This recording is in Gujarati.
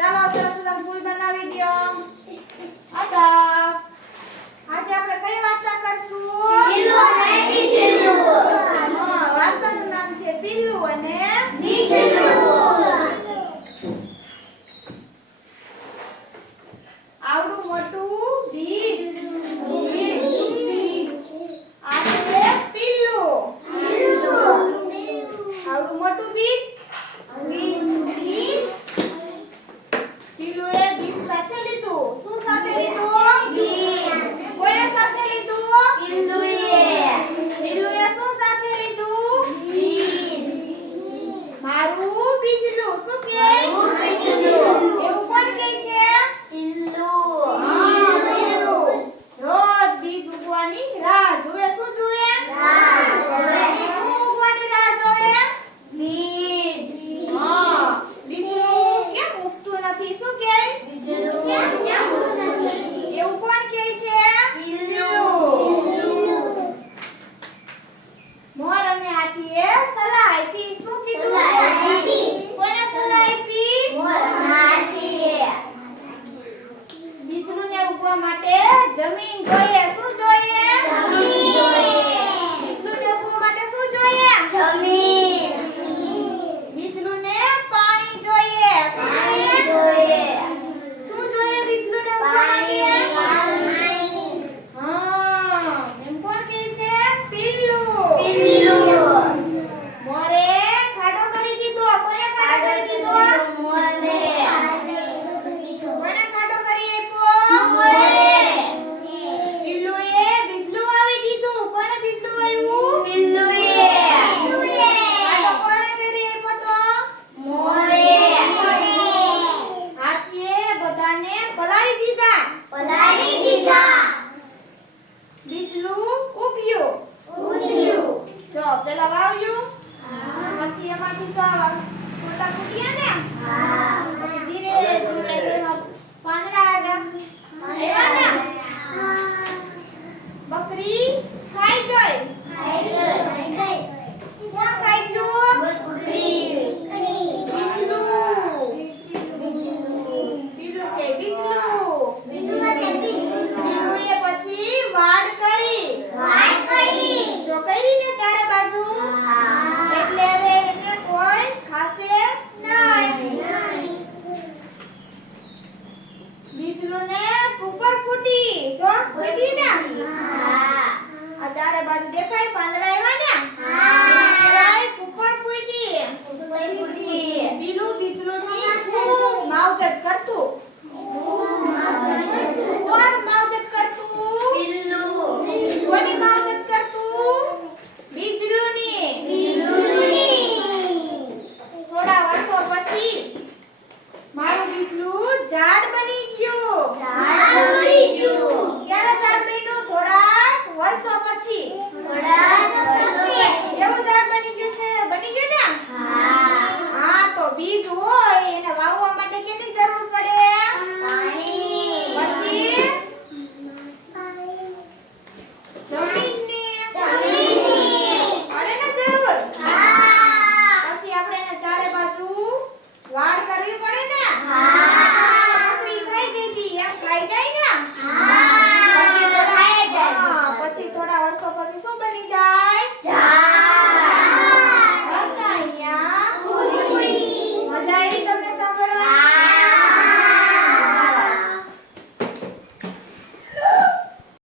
ચાલો સરસ મજાનું ફૂલ બનાવી દો. અડા આજે આપણે કઈ વાર્તા કરશું? પીલું અને બીજલું. હા, વાર્તાનું નામ છે પીલું અને બીજલું. આવડું મોટું બીજ આ છે પીલું. આવડું મોટું બીજ પીલુએ બીજ સાથે લીધું. શું સાથે લીધું? કોણે સાથે લીધું? પીલુએ શું સાથે લીધું? મારું બીજલું. શું કહે? એવું કોણ કહે છે? હા, પીલું. રોજ બીજ ઉગવાની રાહ જોવે. શું જોવે? શું ઉગવાની રાહ જોવે? હા, બીજલું કેમ ઉગતું નથી? શું કહે? એવું કોણ કહે છે? મોર અને હાથીએ સલાહ આપી. શું કીધું? કોને સલાહ આપી? બીજલુંને ઉગવા માટે જમીન જોઈએ. શું જોઈએ? બીજલુંને ઉગવા માટે શું જોઈએ? બીજલુંને પાણી જોઈએ. શું જોઈએ? શું જોઈએ બીજલુંને ઉગવા માટે? હા, એમ કોણ કહે છે? પીલું. મોરે ખાડો કરી દીધો. કોને ખાડો કરી દીધો? કોને ખાડો કરી આપ્યો? પીલુએ બીજલું વાવી દીધું. કોને બીજલું વાવ્યું? ખાડો કોણે કરી આપ્યો તો? હાથીએ બધાને પલાળી દીધા. બીજલું ઉગ્યું. જો પેલા વાવ્યું, પછી એમાંથી તો મોટા ફૂટ્યા ને, પછી ધીરે ધીરે એમાં પાંદડા આવ્યા ને, બકરી ખાઈ ગઈ. કોણ ખાઈ ગયું? બીજલું કે બીજલું. બીજલુએ પછી વાડ કરી. જો કરીને ચારે બાજુ, એટલે હવે એને કોઈ ખાશે નહીં. બીજલુંને કુંપર ફૂટી. જો ફૂટી ને,